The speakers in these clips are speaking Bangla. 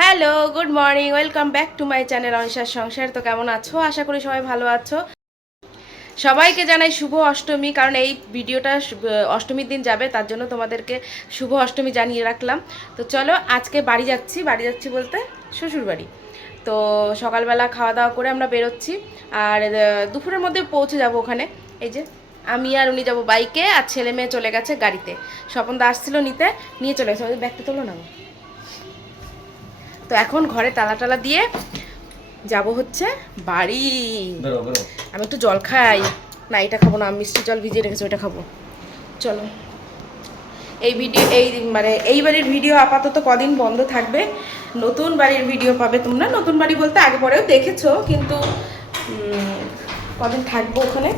Hello, good morning, welcome back to my channel অনিশার সংসার। তো কেমন আছো? আশা করি সবাই ভালো আছো। সবাইকে জানাই শুভ অষ্টমী, কারণ এই ভিডিওটা অষ্টমীর দিন যাবে, তার জন্য তোমাদেরকে শুভ অষ্টমী জানিয়ে রাখলাম। তো চলো, আজকে বাড়ি যাচ্ছি। বাড়ি যাচ্ছি বলতে শ্বশুর বাড়ি তো সকালবেলা খাওয়া দাওয়া করে আমরা বেরোচ্ছি, আর দুপুরের মধ্যে পৌঁছে যাব ওখানে। এই যে, আমি আর উনি যাব বাইকে, আর ছেলে মেয়ে চলে গেছে গাড়িতে। স্বপন দা আসছিল নিতে, নিয়ে চলে গেছে। ব্যাগটা তোলো না। তো এখন ঘরে তালা টালা দিয়ে যাব হচ্ছে বাড়ি। আমি একটু জল খাই। না এটা খাব না মিষ্টি জল ভিজিয়ে রেখেছি ওটা খাব। চলো। এই ভিডিও এই মানে এই বাড়ির ভিডিও আপাতত কদিন বন্ধ থাকবে। নতুন বাড়ির ভিডিও পাবে তোমরা। নতুন বাড়ি বলতে আগে পরেও দেখেছ কিন্তু কদিন থাকব ওখানে।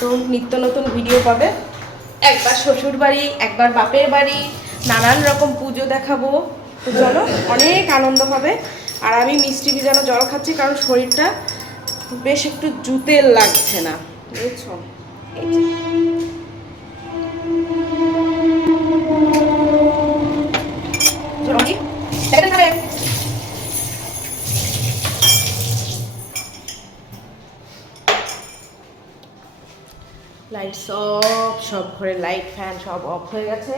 তো নিত্য নতুন ভিডিও পাবে। একবার শ্বশুর বাড়ি একবার বাপের বাড়ি নানান রকম পুজো দেখাবো। তো চলো, অনেক আনন্দ হবে। আর আমি মিষ্টি ভিজানো জল খাচ্ছি, কারণ শরীরটা বেশ একটু জুতের লাগছে না, বুঝছ? লাইট সব সব ঘরে লাইট ফ্যান সব অফ হয়ে গেছে।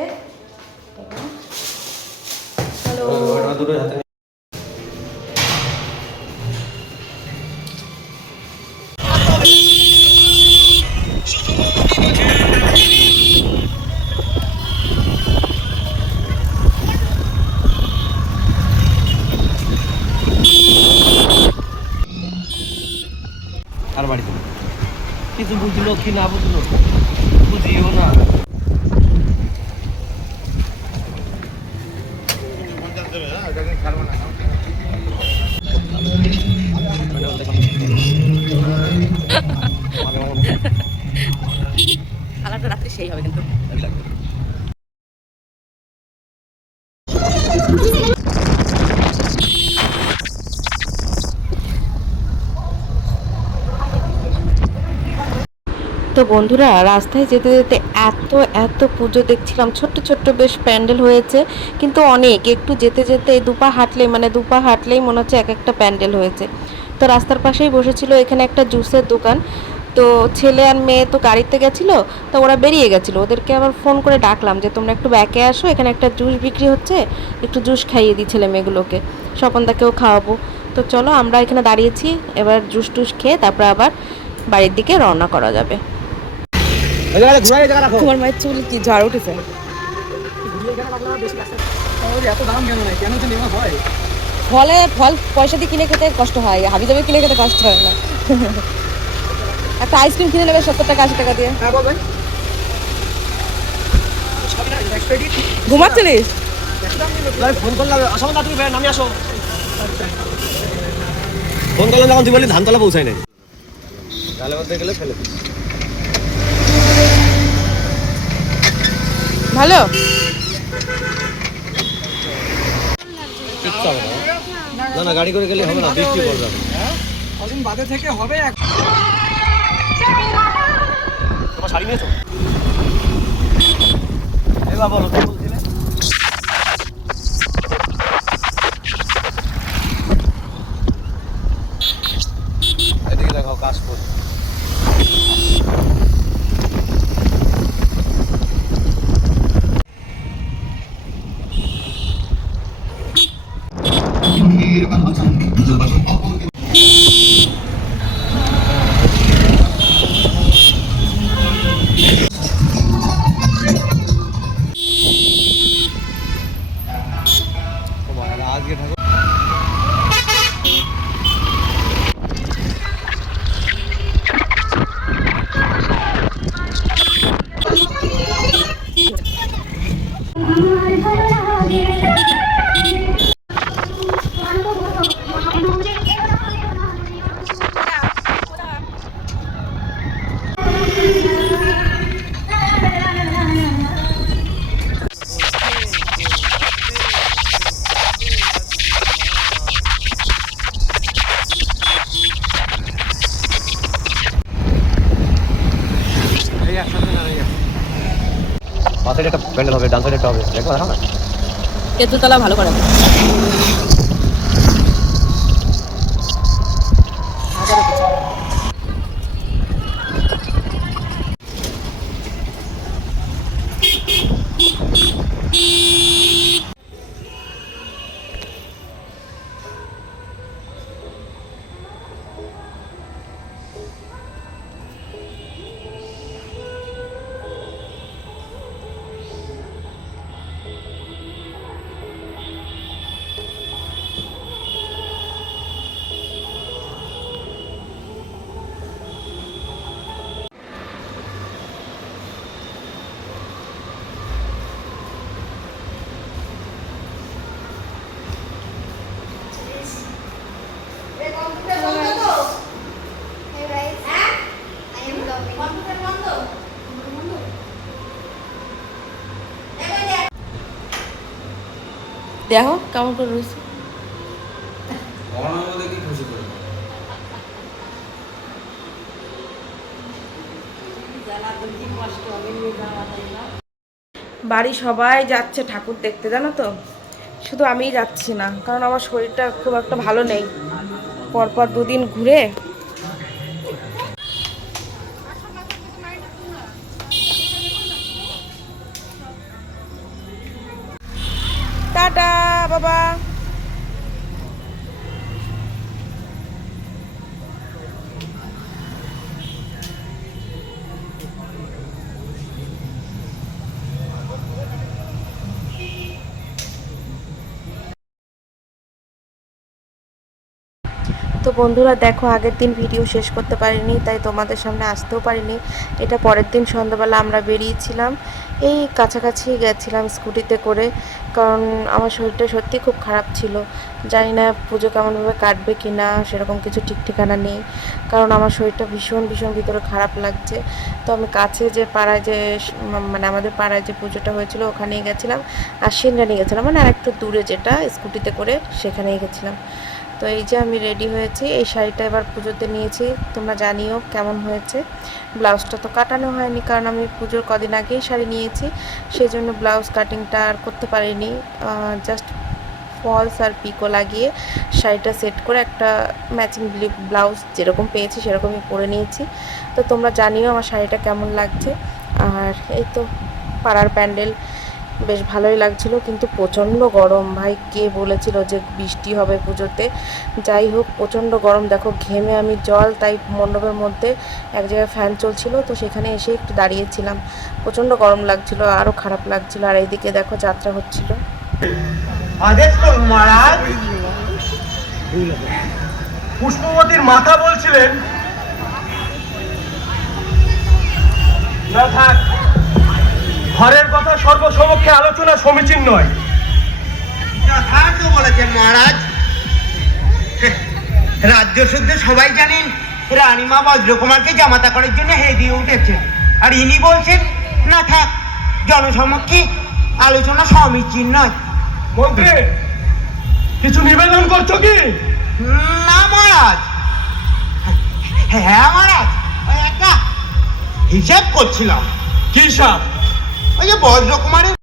আর বাড়িতে কিছু বুঝলো কি না বুঝলো? বুঝিও না। রাত্রে সেই হবে কিন্তু। তো বন্ধুরা, রাস্তায় যেতে যেতে এত এত পুজো দেখছিলাম। ছোট্ট ছোট্ট বেশ প্যান্ডেল হয়েছে, কিন্তু অনেক। একটু যেতে যেতে দুপা হাঁটলেই মানে দুপা হাঁটলেই মনে হচ্ছে এক একটা প্যান্ডেল হয়েছে। তো রাস্তার পাশেই বসেছিল এখানে একটা জুসের দোকান। তো ছেলে আর মেয়ে তো গাড়িতে গেছিল তো ওরা বেরিয়ে গেছিল। ওদেরকে আবার ফোন করে ডাকলাম যে তোমরা একটু ব্যাকে আসো এখানে একটা জুস বিক্রি হচ্ছে একটু জুস খাইয়ে দিই ছেলে মেয়েগুলোকে। স্বপনদাকেও খাওয়াবো। তো চলো আমরা এখানে দাঁড়িয়েছি এবার জুস টুস খেয়ে তারপর আবার বাড়ির দিকে রওনা করা যাবে। এই জায়গাটা ঘুরাই জায়গা রাখো। তোমার মায়ের চুল কি ঝাড় উঠেছে? এত দাম কেন নাই কেন যে নেওয়া হয়। ফলে ফল পয়সা দিয়ে কিনে খেতে কষ্ট হয় হাবি জাবি কিনে খেতে কষ্ট হয় না। একটা আইসক্রিম কিনে নেবে সত্তর টাকা আশি টাকা দিয়ে। হ্যাঁ ঘুমাচ্ছিলিস ফোন করলাম। আসো না তুমি ভাই আসো। ফোন করলাম যখন তুই বলি ধানতলা পৌঁছাই নাই। তাহলে বলতে গেলে ফেলে ভালো? না না গাড়ি করে গেলে হবে না বৃষ্টি পড়বে। কদিন বাদে থেকে হবে এক তোমার শাড়ি নিয়েছো? এবার বলো একটা হবে? ভালো করে। দেখো কেমন করে রয়েছে? বাড়ি সবাই যাচ্ছে ঠাকুর দেখতে জানো তো? শুধু আমিই যাচ্ছি না কারণ আমার শরীরটা খুব একটা ভালো নেই। পরপর দুদিন ঘুরে বাবা। তো বন্ধুরা, দেখো, আগের দিন ভিডিও শেষ করতে পারিনি, তাই তোমাদের সামনে আসতেও পারিনি। এটা পরের দিন সন্ধ্যাবেলা আমরা বেরিয়েছিলাম। এই কাছাকাছি গেছিলাম স্কুটিতে করে। কারণ আমার শরীরটা সত্যি খুব খারাপ ছিল। জানি না পুজো কেমনভাবে কাটবে কি না সেরকম কিছু ঠিক ঠিকানা নেই। কারণ আমার শরীরটা ভীষণ ভীষণ ভিতরে খারাপ লাগছে। তো আমি কাছে যে পাড়ায় যে মানে আমাদের পাড়ায় যে পুজোটা হয়েছিল, ওখানেই গেছিলাম। আর সিনরানি গেছিলাম। মানে আর একটু দূরে যেটা, স্কুটিতে করে সেখানেই গেছিলাম। তো এই যে আমি রেডি হয়েছি, এই শাড়িটা এবার পুজোতে নিয়েছি। তোমরা জানিও কেমন হয়েছে। ব্লাউজটা তো কাটানো হয়নি, কারণ আমি পুজোর কদিন আগেই শাড়ি নিয়েছি। সেই জন্য ব্লাউজ কাটিংটা আর করতে পারিনি। জাস্ট ফলস আর পিকো লাগিয়ে শাড়িটা সেট করে একটা ম্যাচিং ব্লাউজ যেরকম পেয়েছি, সেরকমই পরে নিয়েছি। তো তোমরা জানিও আমার শাড়িটা কেমন লাগছে। আর এই তো পাড়ার প্যান্ডেল। বেশ ভালোই লাগছিল, কিন্তু প্রচণ্ড গরম। ভাই, কে বলেছিল যে বৃষ্টি হবে পুজোতে? যাই হোক, প্রচণ্ড গরম। দেখো, ঘেমে আমি জল, তাই মণ্ডপের মধ্যে এক জায়গায় ফ্যান চলছিল, তো সেখানে এসে একটু দাঁড়িয়েছিলাম। প্রচণ্ড গরম লাগছিল আরও খারাপ লাগছিল। আর এইদিকে দেখো, যাত্রা হচ্ছিল। পুষ্পবতীর মাথা বলছিলেন। না থাক। ঘরের কথা সর্বসমক্ষে আলোচনা সমীচীন নয়। যথার্থ বলেছেন মহারাজ। রাজ্য শুদ্ধ সবাই জানেন রানীমা বজ্রকুমারকে জামাতা করার জন্য হে দিয়ে উঠেছে আর ইনি বলছেন না থাক জনসমক্ষে আলোচনা সমীচীন নয়। মন্ত্রী কিছু নিবেদন করছ কি? না মহারাজ। হ্যাঁ মহারাজ একটা হিসেব করছিলাম। কি Olha a bola, jogou com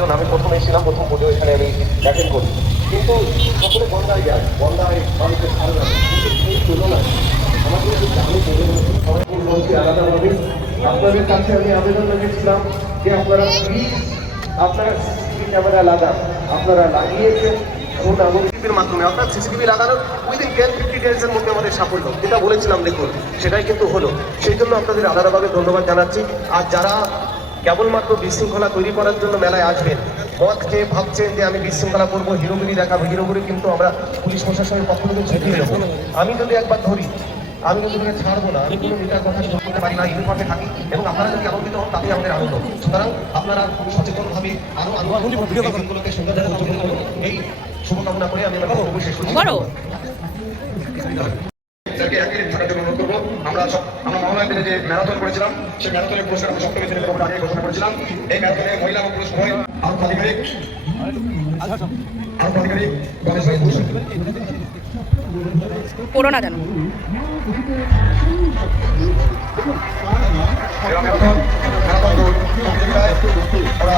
ছিল না, আমি প্রথম এসেছিলাম প্রথম পুজো এখানে আমি অ্যাটেন্ড করি। কিন্তু সকলে বন্ধায় যায় বন্ধায় মানুষের ভালো লাগে কিন্তু সেই তুলনায় আমাদের যে দামি পুজো সবাই বলছি আলাদাভাবে আপনাদের কাছে আমি আবেদন রেখেছিলাম যে আপনারা প্লিজ আপনারা সিসিটিভি ক্যামেরা লাগান, আপনারা লাগিয়েছেন এখন সিসিটিভির মাধ্যমে অর্থাৎ সিসিটিভি লাগানো উইদিন টেন ফিফটি ডেজের মধ্যে আমাদের সাফল্য। যেটা বলেছিলাম দেখুন, সেটাই কিন্তু হলো। সেই জন্য আপনাদের আলাদাভাবে ধন্যবাদ জানাচ্ছি। আর যারা কেবলমাত্র বিশৃঙ্খলা তৈরি করার জন্য মেলায় আসবেন। মদ খেয়ে ভাবছেন যে আমি বিশৃঙ্খলা করব হিরোগিরি দেখাবো হিরোগিরি কিন্তু আমরা পুলিশ প্রশাসনের পক্ষ থেকে ঝুঁকিয়ে দেবো আমি যদি একবার ধরি আমি কিন্তু তোকে ছাড়বো না আমি কোনো নেতার কথা শুনতে করতে পারি না ইউনিফর্মে থাকি এবং আপনারা যদি আনন্দিত হন তাতে আমাদের আনন্দ। সুতরাং আপনারা সচেতনভাবে আরও আনুগুলোকে সুন্দরভাবে উদযাপন করুন এই শুভকামনা করে আমি আমার শেষ করছি। আমরা আমরা মহালয়া যে ম্যারাথন করেছিলাম সেই ম্যারাথনের পুরস্কার আমরা সপ্তমী খবর আগে ঘোষণা করেছিলাম। এই ম্যারাথনে মহিলা এবং পুরুষ উভয় আহত আধিকারিক আহত আধিকারিক গণেশ ভাই ঘোষ জানো। ম্যারাথন ম্যারাথন দৌড় প্রতিযোগিতায় ওরা